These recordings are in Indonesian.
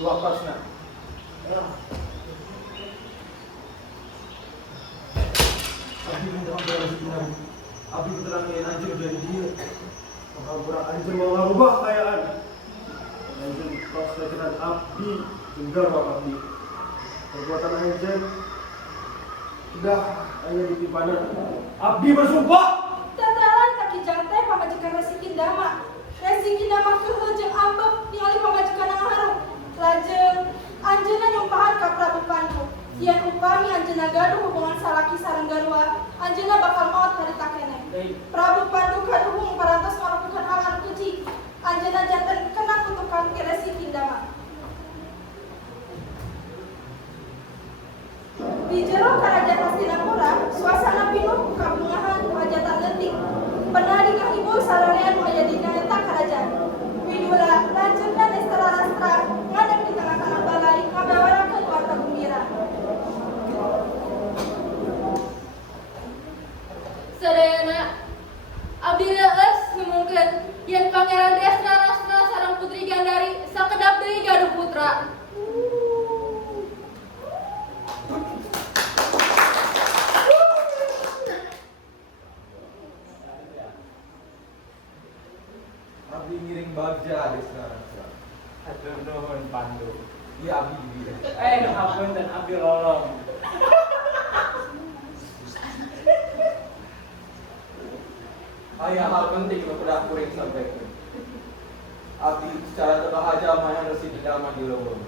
Wakasna. Abdi minta ampun sebenarnya. Abdi terangin anjir dari dia. Mengabrak anjir mengubah kayaan. Anjir kau sekitar abdi tinggal abdi. Perbuatan anjir sudah hanya ditimpanan. Abdi bersumpah. Tataran kaki jantai pamajikan Resi Kindama. Resi Kindama keulajeng ambek ningali pamajikan yang harum. Lajeng anjeunna nyumpahan ka Prabu Pandu. Yen upami anjeunna gaduh hubungan salaki sareng garua, anjeunna bakal maot harita keneh. Prabu Pandu kaduhung parantos ngalakukeun hal anu keji. Anjeunna janten kena kutukan ke Resi Kindama. Di jero Karajaan Hastinapura, suasana pinuh kabungahan hajatan leutik. Penari kahibur sararean nu aya dina eta karajaan. Widura lanceukna Nestara Rastra ngadeg di tengah-tengah balai ngabawarakeun warta gembira. Sadayana abdi reueus numungkeun yen Pangeran Desna Rasna sareng Putri Gandari sakedap deui gaduh putra. Abdi ngiring bagja di sekarang. Atur nuhun Pandu. Iya abdi juga. Ngapunten abdi lolong. Aya hal penting nu kudu kuring sampaikan. Abdi secara terbahaja maya Resi Kindama di Lowong.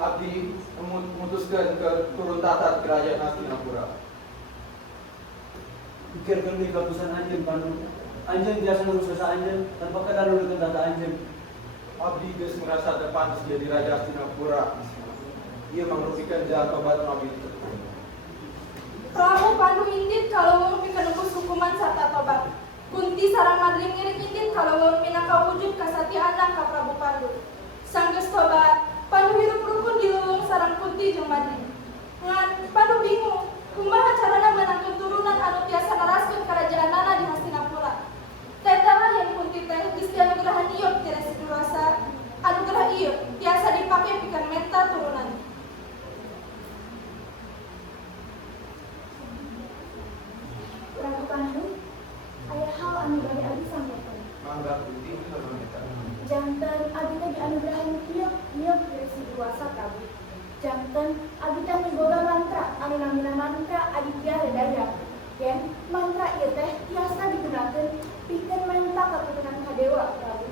Abdi memutuskan ke turun tahta Kerajaan Hastinapura. Pikirkan di keputusan anjeun Pandu. Anjeun biasa ngurus dosa anjeun tanpa kadalulukeun tata anjeun. Abdi geus merasa terpantas jadi Raja Hastinapura. Ia merupakan jalan tobat Abdi. Prabu Pandu indit kaleuweung pikeun nebus hukuman sarta tobat. Kunti sareng Madrim ngiring indit kaleuweung minangka wujud kasatianan ka Prabu Pandu. Sanggeus tobat, Pandu hirup rukun di leuweung sareng Kunti jeung Madrim. Ngan Pandu bingung, kumaha carana meunangkeun turunan anu tiasa naraskeun karajaanana di Hastinapura. Tetela yang Kunti teh geus dianugerahan ieu ti Resi Dewasa. Anugerah ieu tiasa dipake pikeun menta turunan. Prabu Pandu, aya hal anu bade abdi sampaikan. Mangga Kunti hormat. Janten abdi teh dianugerahan ieu Resi Dewasa Prabu. Janten abdi teh miboga mantra anu namina mantra Aditya Hridaya. Yen mantra ieu teh tiasa digunakeun pikeun menta katurunan Kadewa Prabu.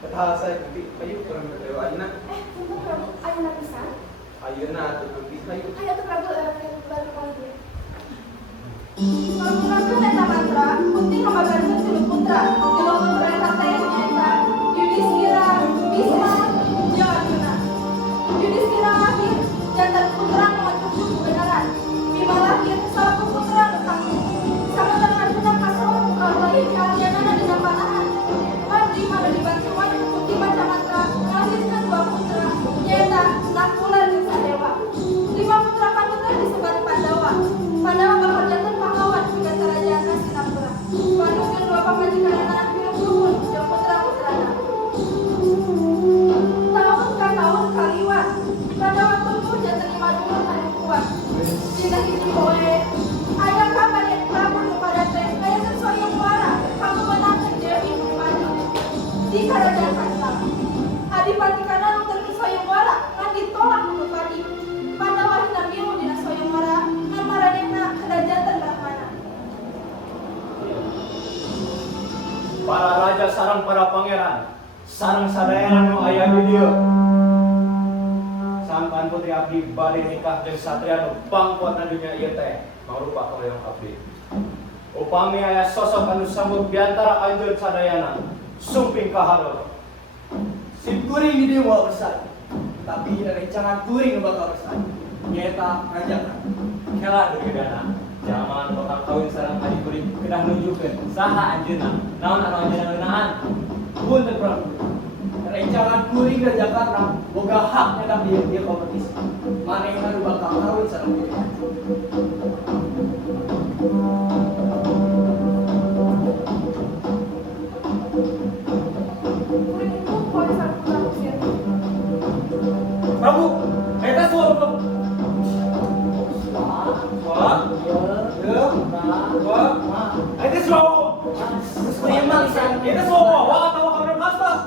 Padahal saya Kunti ayo kurang berdewa ayeuna. Punten Prabu, ayeuna pisan. Ayeuna atuh Kunti ayo. Hayu tuh Prabu, balik kali dia. Ngalakukeun eta mantra, Kunti ngababarkeun 3 putra. 3 putra eta teh nyaeta Yudhistira, Bhisma, jeung Arjuna. Yudhistira lahir janten putra nu ngacucuk kebenaran. Bima lahir salaku putra nu tangguh. Samanten Arjuna kasohor ku kalahir di arjanana dina panahan. Abdi anu dibantuan Kunti maca mantra ngalahirkeun 2 putra nyaeta Nakula jeung Sadewa. 5 putra Pandu teh disebar Pandawa. Pandawa bakal janten pahlawan pikeun Karajaan Hastinapura. Pandu jeung 2 pamajikanana hirup rukun jeung putra-putrana. Tahun ka tahun kaliwat, Pandawa tumbuh janten imadungan anu kuat. Dina hiji poe, aya kabayan Prabu nu pada teh ngayakeun soyong wara kanggo meunangkeun Dewi Mani di Karajaan Hasta. Adipati-kana nu teu soyong wara ngan ditolak ku Padi. Pandawa hina bingung dina soyong wara ngan maranehna kedah janten Brahmana. Para raja sareng para pangeran sareng sadayana nu aya di dieu. Sampan putri abdi bade nikah jeung satria nu pangkuatna dunya ieu teh mangrupa hoyong abdi. Upami aya sosok anu sambut biantara anjeun sadayana sumping kahareul. Si kuring di dieu moal resah. Tapi rencangan kuring nu bakal resah. Nyaeta ngajakan. Kela Durjana zaman bakal kawin sareng adi kuring kedah nunjukkeun saha anjeunna naon anu anjeunna ngeunaan. Punten Prabu. Rencangan kuring ke Jakarta boga hak nyadak di kompetisi. Manehna nu bakal kawin sareng kuring. Kuring itu poe sareng putra usia. Itu semua wala tawa kamu kastas.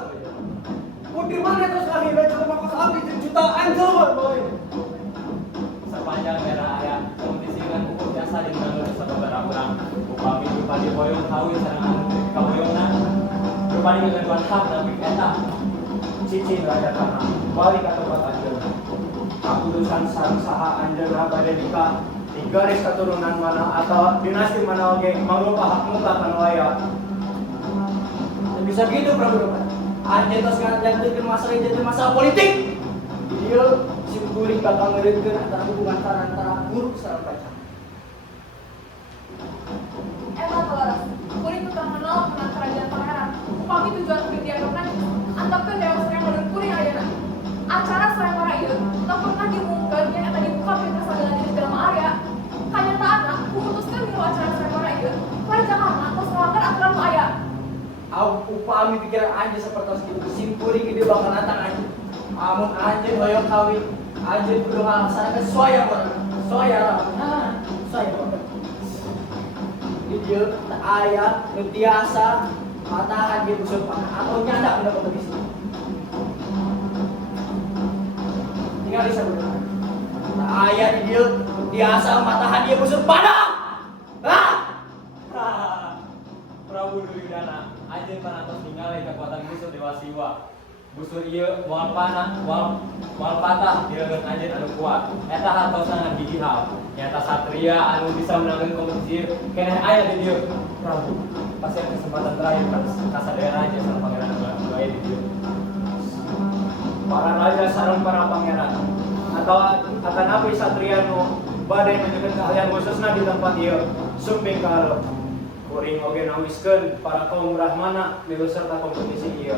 Putri mana terus akhirnya cuma makan sapi jutaan coba boy. Sepanjang era area kompetisi dengan hukum biasa di menanggung satu barang-barang upami upadi boyong kawin sarang kawiyonan berbanding dengan tuan hak dan piketa Cici raja tanah balik atau tempat anjir. Keputusan sarang saha anjir abade nikah di garis keturunan mana atau dinasti mana oke mangrupa hak mutlak anu aya. Bisa gitu Prabu. Anjir tos kan jadi masalah politik. Dia si kuring bakal ngereutkeun antara hubungan antara guru sareng pacar. Emang Laras, kuring tukang menolak menang kerajaan pangeran. Upami tujuan kuring dianggapkan, antapkeun dewa serang meureun kuring ayeuna. Acara sayembara ieu teu pernah diumumkeun yang eta dibuka pintu sadelan di dalam area. Kanyataanna, memutuskeun milu acara sayembara ieu, pelajaranna tos ngelanggar aturan nu aya. Upami pikiran anjir seperti itu, sim kuring gede bakal datang anjir. Amun anjir hoyong kawin, anjir kudu ngalaksanakeun soya orang. Soya lah. Nah, soya orang. Dia aya nu biasa matahan gitu sumpah atau nyadak udah kompetisi. Tinggal bisa bener. Aya di dia biasa matahan dia busur padang. Ah! Prabu Duryodana anjeun panatos ningali kekuatan musuh Dewa Siwa. Busur ieu moal panah, moal patah dieureun anjeun anu kuat. Eta hartosangan gigihal. Nyata satria anu bisa menangkan kompetisi keneh aya di dieu. Prabu, pasti kesempatan terakhir kasadaya raja sareng pangeran anu aya di dieu. Para raja sareng para pangeran atau akan apa satria nu badai menjelaskan keahlian khususna di tempat ieu sumping ka kuring oge nawiskeun para kaum brahmana milu serta kompetisi ieu.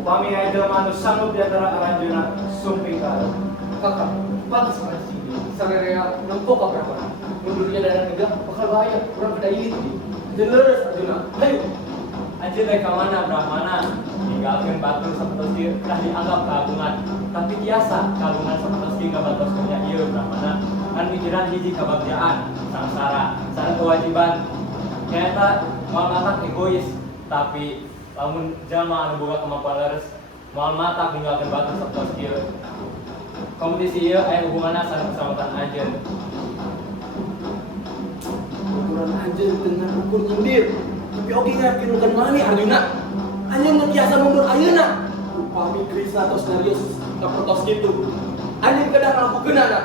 Upami aya jelema anu sanggup di antara aranjeunna sumping ka Kakak, bagus banget sih. Sararea nempok ka berapa? Mundurnya dari negara bakal bahaya. Kurang beda ini. Jelas Arjuna. Ayo. Anjeun rek ka mana Brahmana? Ninggalkeun batur sapertos dah dianggap kagungan. Tapi biasa kagungan sapertos ngabantos nya ieu Brahmana. Kan pikiran hiji kabagjaan, sangsara, sareng kewajiban. Nyata moal matak egois, tapi lamun jalma anu boga kemampuan leres moal matak ninggalkeun batur sapertos ieu. Kompetisi ieu aya hubunganna sareng keselamatan anjeun. Ukuran anjeun dengan ukur nyindir. Tapi oke ngerakinukan mana nih Arjuna? Anjeun nu biasa mundur ayeuna. Upami Krishna tos Darius kapertos kitu. Anjeun kedah ngalakukeunana.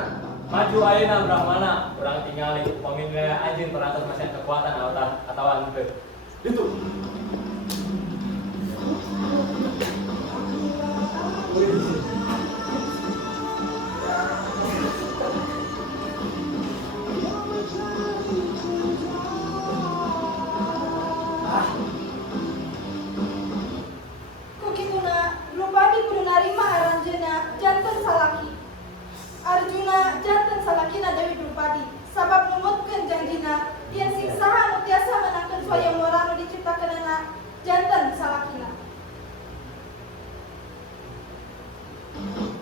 Maju ayeuna Brahmana, urang tingali upami anjeun peratos masih kekuatan atau henteu. Itu. Kukituna, Drupadi kudu narima aranjeunna janten salaki. Arjuna janten salakina Dewi Drupadi, sabab numutkeun janjina yen siksaha anu tiasa menangkeun swayamwara anu diciptakeunana janten salakina.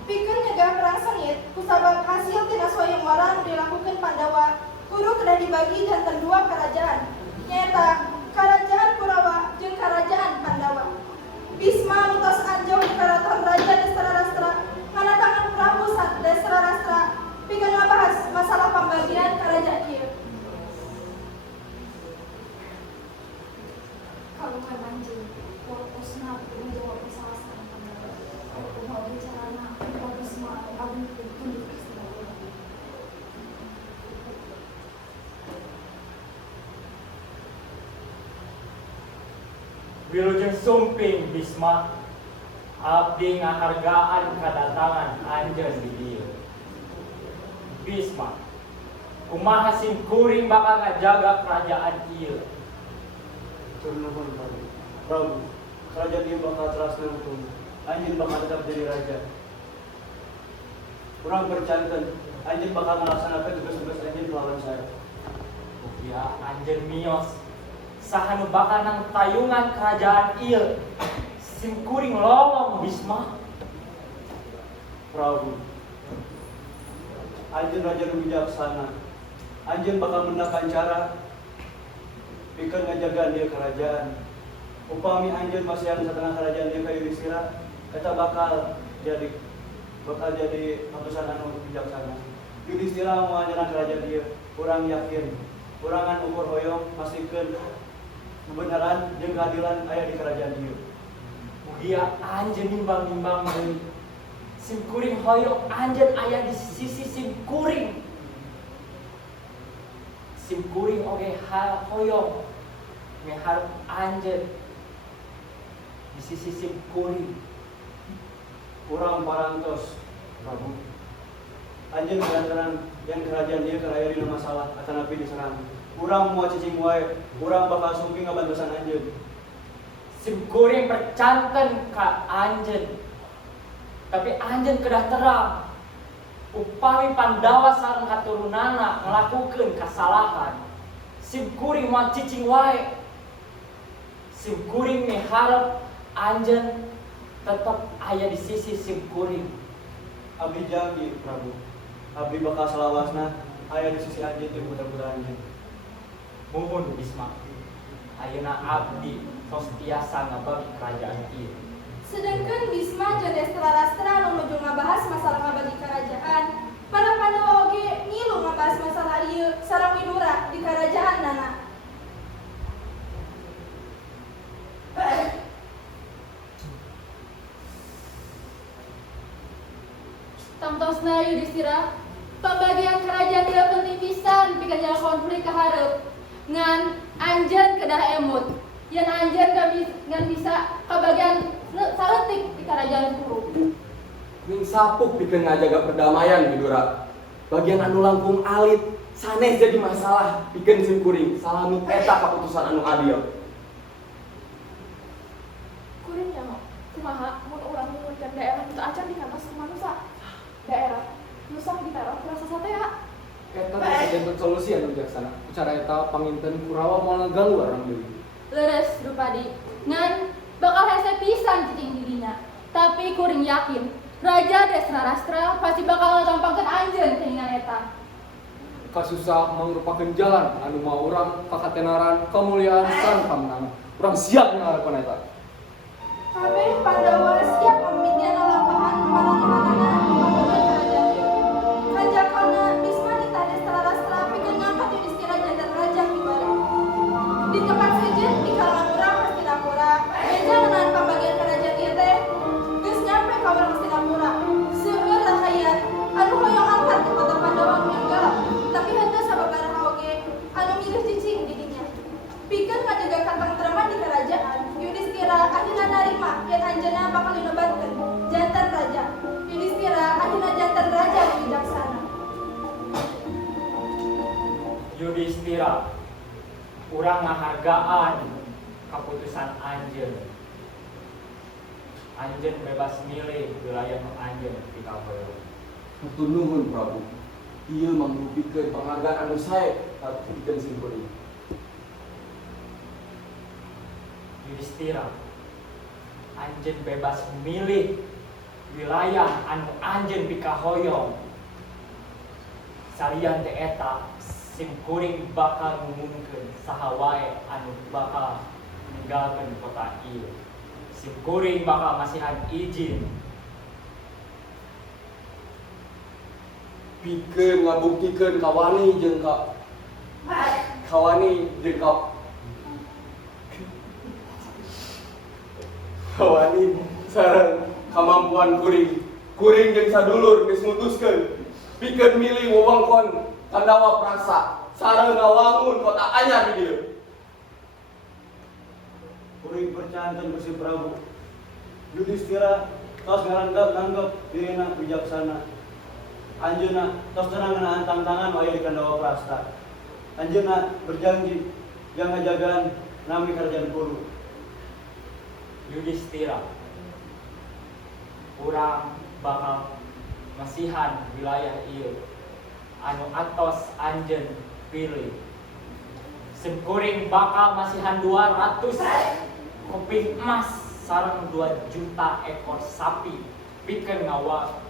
Pikeun nyegah perang sengit, kusabab hasil tina swayamwara anu dilakukeun Pandawa kudu kedah dibagi janten dua kerajaan, nyaeta Kerajaan Kurawa jeung Kerajaan Pandawa. Bisma lutos anjau di karaton Raja Destarastra nganatangan Prabu Destarastra pikeun ngabahas masalah pembagian kerajaan ieu. Kagungan anjeun, wakosna menjawab masalah sareng Pandawa. Kumaha bicarana, Bisma abdi tuluy kasih. Wilujeng sumping Bisma abdi ngahargaan kedatangan anjeun di dieu. Bisma, kumaha sim kuring bakal ngajaga kerajaan ieu? Turnuhun Prabu, kerajaan ieu bakal terus hukum. Anjeun bakal tetap jadi raja. Kurang percanten, anjeun bakal melaksanakan tugas-tugas anjeun melawan saya. Ya anjeun mios. Saha nu bakal nang tayungan kerajaan ieu? Sim kuring lolong Bisma. Prabu, anjeun raja nu bijaksana. Anjeun bakal mendakan cara pikeun ngajagaan dia kerajaan. upami anjeun pasihan satengah kerajaan dia ka Yudhistira, eta bakal jadi putusan anu bijaksana. Yudhistira moal nyerang kerajaan dia, urang yakin, urangan ukur hoyong pastikeun kebenaran jeung keadilan aya di kerajaan dia. Mugia anjeun nimbang-nimbang deui. Sim kuring hoyong anjeun aya di sisi sim kuring. Sim kuring oge hoyong miharep anjeun di sisi sim kuring. Urang parantos, Prabu. Anjeun kelantaran yang kerajaan dia karaya dina masalah atanapi diserang. Urang moal cicing wae, urang bakal sumping ngabantosan anjeun. Sim kuring percanten ka anjeun. Tapi anjeun kedah terang. Upami Pandawa sareng katurunana ngelakukeun kasalahan. Sim kuring moal cicing wae. Sim kuring miharep anjeun tetap aya di sisi sim kuring. Abdi janji, Prabu. Abdi bakal salawasna aya di sisi anjeun jeung putra-putra anjeun. Muhun Bisma. Ayeuna abdi tos tiasa ngabagi kerajaan ieu. Sedangkan Bisma jeung Destra-Rastra nu nuju ngabahas masalah ngabagi kerajaan, para Pandawa oge ngilu ngabahas masalah ieu sareng Widura di kerajaan nana. Tangtosna Yudhistira, pembagian kerajaan dia penting pisan pikeun jalan konflik ka hareup. Ngan anjeun kedah emut. Yen anjeun ngan bisa kabagian saeutik di kerajaan Kuru. Ning sapuk pikeun ngajaga perdamaian Widura. Bagian anu langkung alit sanes jadi masalah pikeun sim kuring salamut eta kaputusan anu adil. Kuring nya mah kumaha mun urang ngumpulkeun daerah itu acan di kantos manusia. Daerah nusa ditaruh kurasa satea. Eta presiden solusi anu bijaksana. Cara eta panginten Kurawa moal ngaganggu urang deui. Leres Drupadi, ngan bakal hese pisan cicing dirinya. Tapi kuring yakin, Raja Destra-Rastra pasti bakal ngagampangkeun anjeun keinginan eta. Kasusah mangrupakeun jalan anu mau urang kakatenaran kemuliaan sareng kemenangan. Urang siap ngalakoan eta. Kabeh Pandawa siap memimitian lampahan marang-marangna di pembagian kerajaan ieu. Rajakana Bisma nitah Destra-Rastra pikeun ngangkat Yudhistira janten raja kiwari. Di tempat sejen di kalangan urang Hastinapura, meja ngeunaan pembagian kerajaan ieu teh geus nyampe ka urang Hastinapura. Seueur rahayat anu hoyong angkat di kota Pandawa nu enggal, tapi henteu sababaraha oge anu milih cicing di dinya. Pikeun ngajaga katentreman di kerajaan, Yudhistira akhirna narima yen anjeunna bakal dinebatkeun janten raja. Yudhistira akhirna janten raja nu bijaksana. Yudhistira, urang ngahargaan keputusan anjeun. Anjeun bebas milih wilayah nu anjeun pika hoyong. Hatur nuhun Prabu. Ieu mangrupikeun penghargaan anu sae pikeun sim kuring. Yudhistira, anjeun bebas milih wilayah anu anjeun pika hoyong. Salian teh eta sim kuring bakal ngumumkeun saha wae anu bakal ninggalkeun kota ieu. Sim kuring bakal masihan izin Pikeun ngabuktikeun kawani jeung kawani sareng kemampuan kuring jeung sadulur geus mutuskeun pikeun milih wewengkon Pandawa Prasa sareng ngawangun kota anyar di dieu. Kuring percanten Gusti Prabu. Yudhistira tos nganggep dirina bijaksana. Anjeunna tos tenang ngeunaan tantangan aya di Pandawa Prasta. Anjeunna berjanji yang ngajagaan nami kerajaan Kuru. Yudhistira, urang bakal masihan wilayah ieu anu atos anjeun pilih. Sim kuring bakal masihan 200 keping emas sareng 2 juta ekor sapi pikeun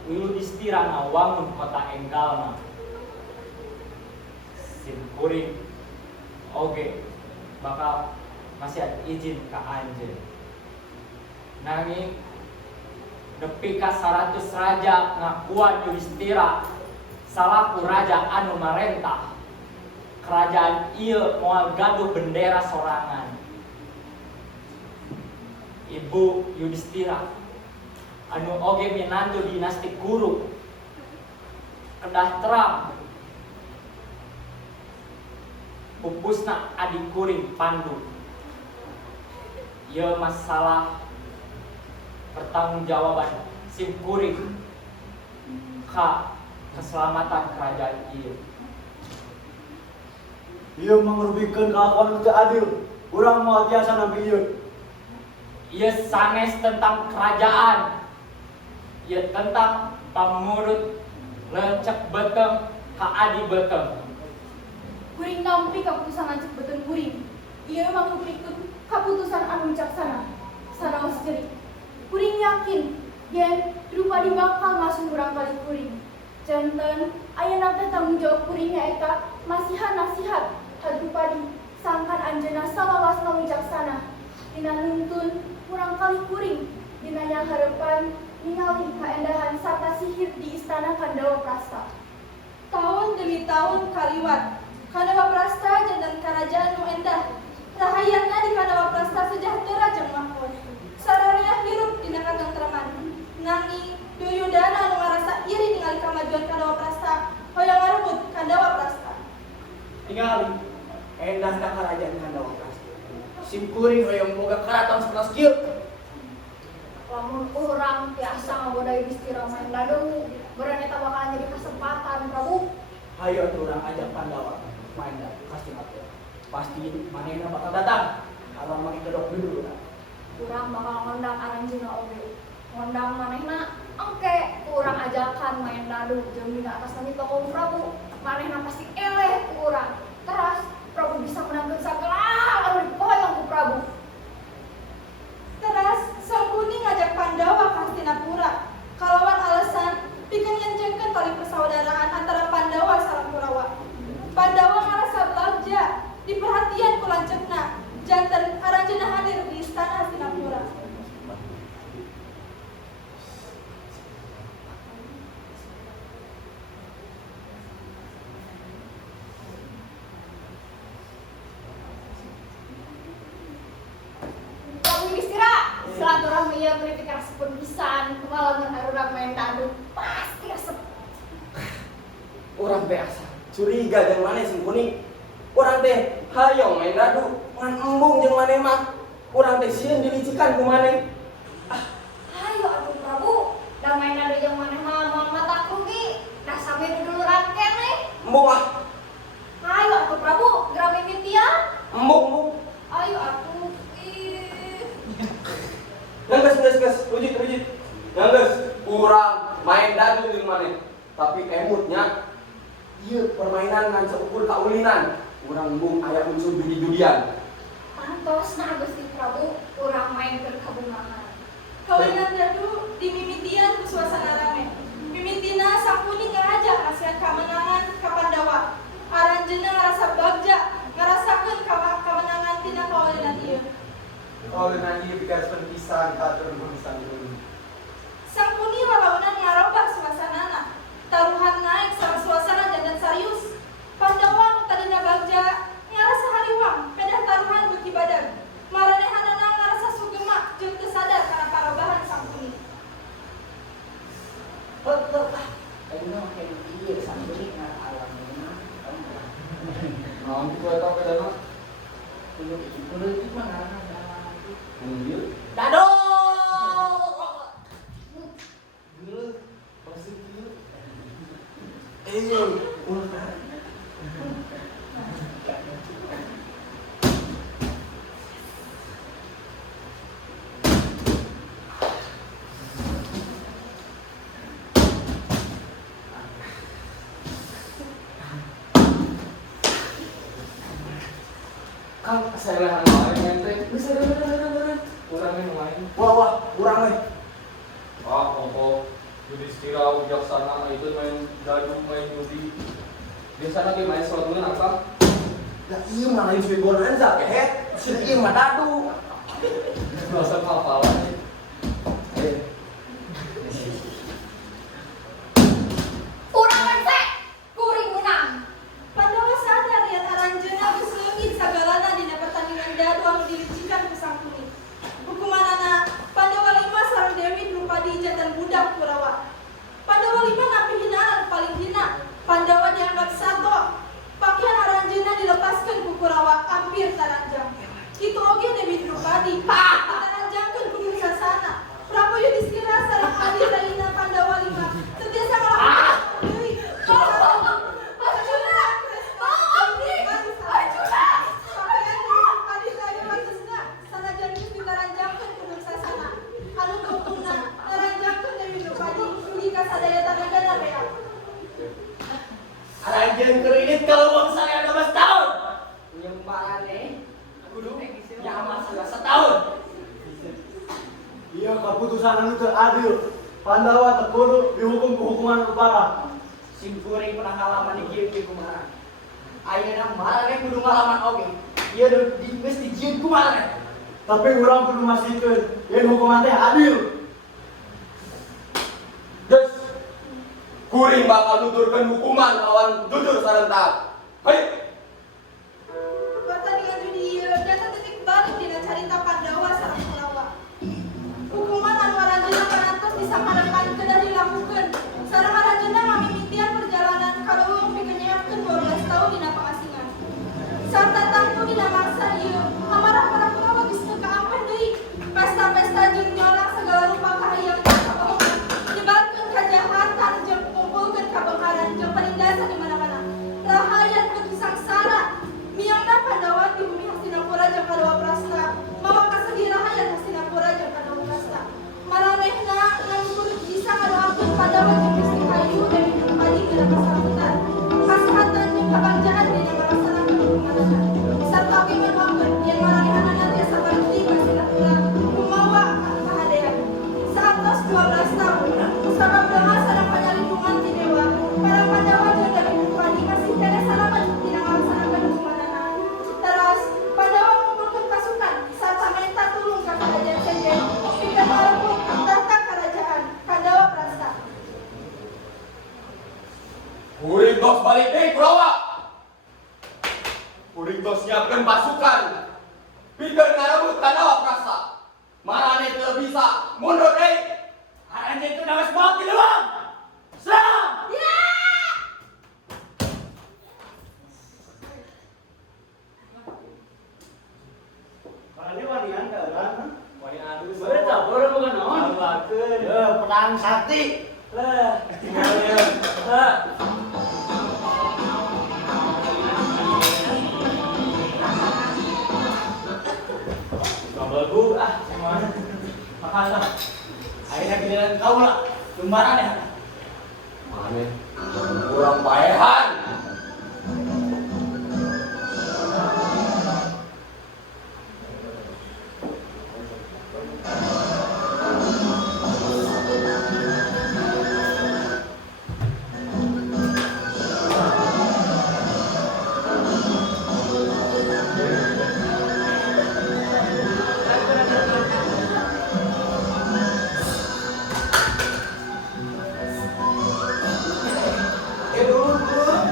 Yudhistira ngawangun kota enggalna. Sim kuring oge bakal masih ada izin ke anjeun. Nanging nepi ka 100 raja ngakuan Yudhistira salaku raja anu marentah. Kerajaan ieu moal gaduh bendera sorangan. Ibu Yudhistira anu oge minantu dinasti Kuru kedah terang pupusna adik kuring Pandu. Ieu masalah pertanggungjawaban sim kuring ka keselamatan kerajaan ieu. Ieu mangrubikeun kelakuan teu adil. Urang moal tiasa nampi ieu. Ieu sanes tentang kerajaan. Ieu tentang pamurut lecek beteng ka adi beteng. Kuring nampi kaputusan lanceuk beuteung kuring. Ieu mangrubikeun kaputusan anu wicaksana. Sanaos jeri. Kuring yakin yen Drupadi bakal ngasung urang kali kuring. Janten ayeuna teh tanggung jawab kuring nyaeta masihan nasihat ka Drupadi sangkan anjeunna salawasna wicaksana. Dina nuntun urang kali kuring dina harepan ningali kaendahan sarta sihir di istana Kandawa Prasta. Tahun demi tahun kaliwat, Kandawa Prasta jantan kerajaan nu endah. Rahayana di Kandawa Prasta sejahtera jeung makmur. Sararea hirup dina katentreman. Nanging Duryudana nu ngarasa iri ningali kamajuan Kandawa Prasta, hoyong ngarebut Kandawa Prasta. Tingali endahna kerajaan Kandawa Prasta. Sim kuring hoyong boga karaton sapertos kieu. Lamun urang tiasa ngagoda Yudhistira main dadu, beureun eta bakal jadi kesempatan Prabu. Hayu atuh urang ajak Pandawa main dadu ka Singapura. Pasti manehna bakal datang. Abang make gedok dulu urang. Urang bakal ngondang aranjeunna oge. Ngondang manehna engke urang ajakan main dadu jeung dina atas nami tokoh Prabu. Manehna pasti eleh ku urang. Teras Prabu bisa menangkeun sagala anu dipohoyong ku Prabu. Teras Sangkuni ngajak Pandawa ka Hastinapura. Kalawan alasan pikeun nyenjengkeun tali persaudaraan antara Pandawa sareng Kurawa. Pandawa ngarasa belanja diperhatian ku lanceukna. Janten aranjeunna hadir di istana Hastinapura. Silaturahmi ieu beri pikir sepun pisan, kumalamun harurang main dadu pasti resep. Urang biasa curiga jeung maneh sing kuning. Urang teh hayong main dadu ngan embung jeung maneh mah. Urang teh sieun dilicikan ku maneh. Hayo atuh Prabu, da main dadu jeung maneh mah moal mata rugi, da sami duduluran keneh. Embung ah. Hayo atuh Prabu, geura mimitian. Embung. Ayo atuh. Nangges, rujit. Nangges, urang main dadu jeung maneh. Tapi emutnya ieu permainan ngan seukur kaulinan. Urang embung aya unsur judi-judian. Pantosna Gusti Prabu, urang main keur kabungahan. Kawinan dadu dimimitian ku suasana rame. Mimitina Sangkuni ngaraja ngasihan kamenangan ka Pandawa. Aranjeunna ngarasa bagja, ngarasakeun kamenangan tina kawinan ieu. Kaulinan ieu pikarespeun pisan ka turun pisan dulu. Sangkuni lalaunan ngarobah suasanana. Taruhan naik sareng suasana jantan serius. Pandawa nu tadina bagja ngarasa hariwang, pedah taruhan beuki badan. Maranehanana ngarasa sugema jeung teu sadar kana parobahan Sangkuni. Ayeuna make ieu Sangkuni ngan alamna. Naon kitu eta oge dana? Kudu itu mah ngaranna Ieu. dadu. Kan selehan wae main teh. Urang mah main. Wah, urang we. Koko Yudhistira wijaksana itu main dadu main judi. Biasana ge main slot apa? Da ieu mah lain suwe bonanza kehe. Sedih mah dadu. Masa kapalan. Urang rese, kuring menang. Pandawa sadar yang aranjeuna geus leungit sagalana dina pertandingan dadu anu diricikan ku Sang Kuning. Hukumanana Pandawa 5 sareng Dewi Drupadi jantan budak Kurawa. Pandawa 5 napi hinaan anu paling hina. Pandawa dianggap sato. Pakaian aranjeuna dilepaskeun ku Kurawa hampir taranjang. Kitu oge Dewi Drupadi. Taranjangkeun ku Dursasana. Prabu Yudhistira sareng Adi Raina Pandawa 5 teu tiasa ngalawan deui. Arjuna, Arjuna. Pakaian Adi Raina Watusna sanajan geus ditaranjangkeun ku Dursasana. Anu keutungna taranjangkeun Dewi Drupadi dugi ka sadaya tanagana bea. Aranjeun keureunit kalau bangsa ada 12 tahun. Yang marane kudu nyaman setahun. Iya keputusan anu teu adil. Pandawa teu kudu dihukum ku hukuman kepala. Simkuring pernah ngalaman di kieu kumaha. Ayeuna marane kudu ngalaman oge. Ieu geus dijieun kumaha. Tapi urang kudu masihkeun yen hukuman teh adil. Geus, kuring bakal nuturkeun hukuman lawan jujur sarentak. Hei, Pertandingan judi ieu data titik balik dina carita Pandawa sareng Kurawa. Hukuman anu aranjeuna parantos disamarepan kedah dilakukeun. Sareng aranjeuna mamimitian perjalanan kaleuweung pikeun nyaepkeun 12 taun dina pangasingan. Sarta tangtu dina mangsa ieu, amarah para Kurawa geus teu kaampen deui. Pesta-pesta jeung nyolang segala rupa kahayang kabohongan. Nyebarkeun kajahatan jeung ngumpulkeun kabeungharan jeung penindasan di mana-mana. Rahayan kudu sangsara. Miangna Pandawa di bumi Hastinapura jeung Kadawa Prasta. Mawa kasegi rahayan Hastinapura jeung Kadawa Prasta. Maranehna nanggur bisa ngadoakeun Pandawa jeung Gusti Kayu Dewi Drupadi dina kasalamatan. Kasehatan jeung kabagjaan dina ngalaksanakeun hukumanana. Sarta oge ngadoakeun yen maranehna tiasa bakti ka Hastinapura kumawa kahadean. Saantos 12 tahun, sabab doa sareng panyalindungan ti dewa, para Pandawa jeung Dewi Drupadi masih kene salamet dina ngalaksanakeun hukumanana. Teras Pandawa ngumpulkeun pasukan sarta minta tulung ka Kerajaan Senden pikeun marebut tahta kerajaan Kadawa Prasta. kuring tos balik deui Kurawa. Kuring tos nyiapkeun pasukan. Pikeun ngarebut Kadawa Prasta. Marane teu bisa mundur deui. Aranjeun teu nawas bawa ti leuweung. Serang! Karena wanian kan. Wani adu Bener tak boleh bukan naon? Lakeun. Perang sakti. Lah, tinggalnya. Ha. Sambal bu semuanya. Makan lah. Ayeuna giliran kau lah. Lembaran ya. Mane kurang paehan.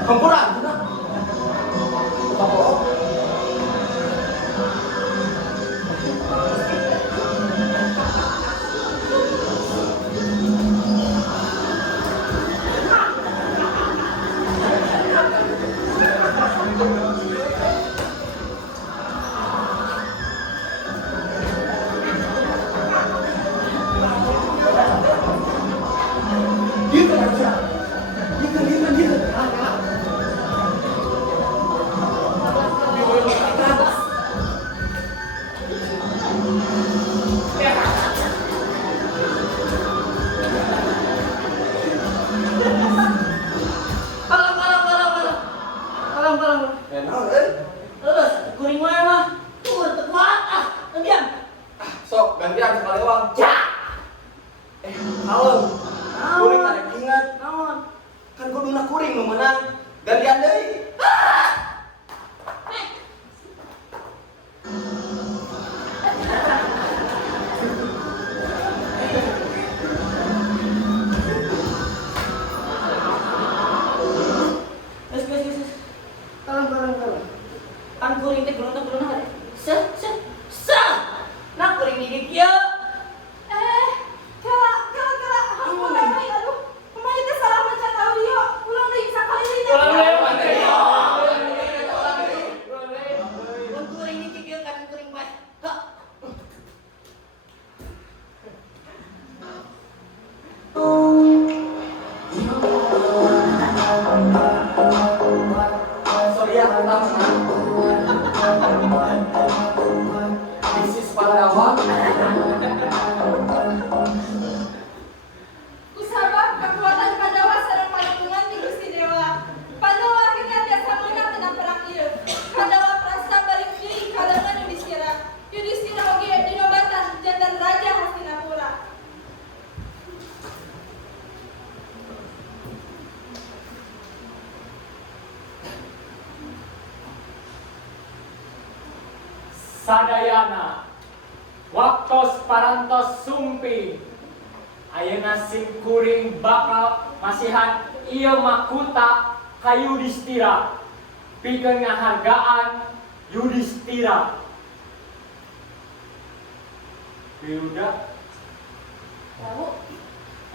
Kempuran, sudah. Gitu aja. Gitu. Enak, Terus kuring wae mah. Tur teu kuat ah. Endian. sok gantian sekali uang. Ja. Kalem. Kuring Naon? tarik ingat. Naon? Kan kuduna kuring nu menang. Gantian deui. ini kieu. Aku lagi, aduh, kemana teh salah macam tahu dia, ulang deui sakali ini. Ulang deui, Mun kuring ini kieu kan kuring bae. Hah. Sorry ya, tentang bisnis Pandawa. Kusabab kekuatan Pandawa sareng pangapungan di Gusti Dewa. Pandawa akhirnya tiasa menang tina perang ieu. Pandawa prasa balik deui ka lengan Yudhistira. Yudhistira oge dinobatan jantan Raja Hastinapura. Sadayana waktos parantos sumping ayeuna sim kuring bakal masihan ieu makuta ka Yudhistira pikeun ngahargaan Yudhistira. Yuda Tahu?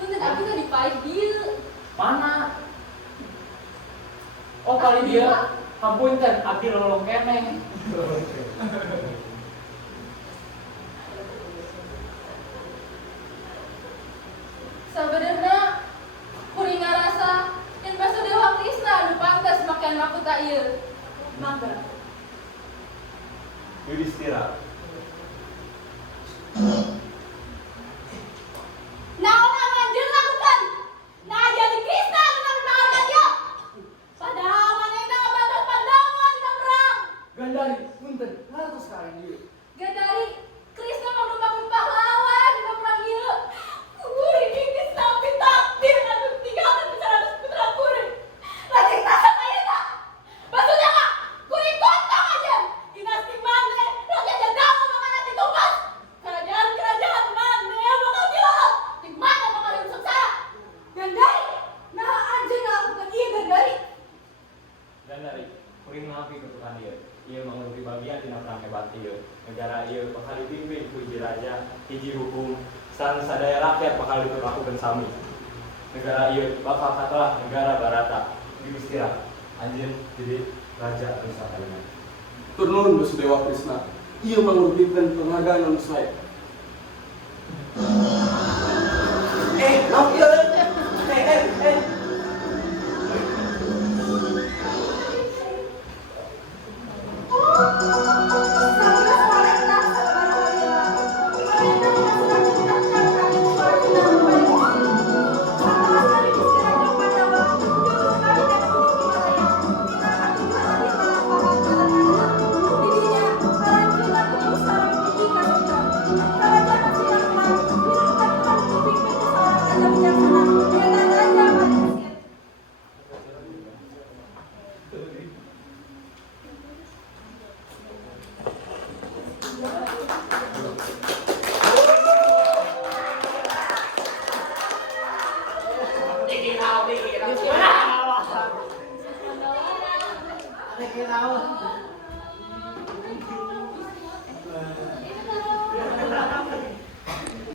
Punten abdi teh dipaih dieu. mana? Oh kali dia hapunten abdi lolong keneh. Sabenerna kuring ngarasa yen Basudewa Krishna anu pantes makan makuta ieu. Mangga. Yudhistira. Naon anjeun lakukan? Nah jadi Krishna anu nangdahan ieu. Padahal manehna ngabantu Pandawa dina perang. Gandari, punten, ngartos sekarang dia. Gadari Krishna mangrupakeun pahlawan dina perang ieu. Kuring ini sampai takdir anu tinggalkan bicara putra kuring. Lagi rasa ayeuna. Basudewa, kuring kontong aja. Dinasti mane, raja jadamu mangana ditumbas. Kerajaan-kerajaan mane bakal dilolot. Di mana bakal hidup sengsara? Gandari, nah anjeun ngalakukan ieu Gandari. Dan dari kuring ngapi ketukan dia. Ieu mangrupi bagian tina perang hebat ieu. Negara ieu bakal dipimpin ku hiji raja, hiji hukum, sareng sadaya rakyat bakal diperlakukeun sami. Negara ieu bakal katelah negara Barata. Yudhistira, anjeun jadi raja anu sakalian. Turun Basudewa Krishna. Ieu mangrupikan penghargaan anu sae. Naon ieu? Ini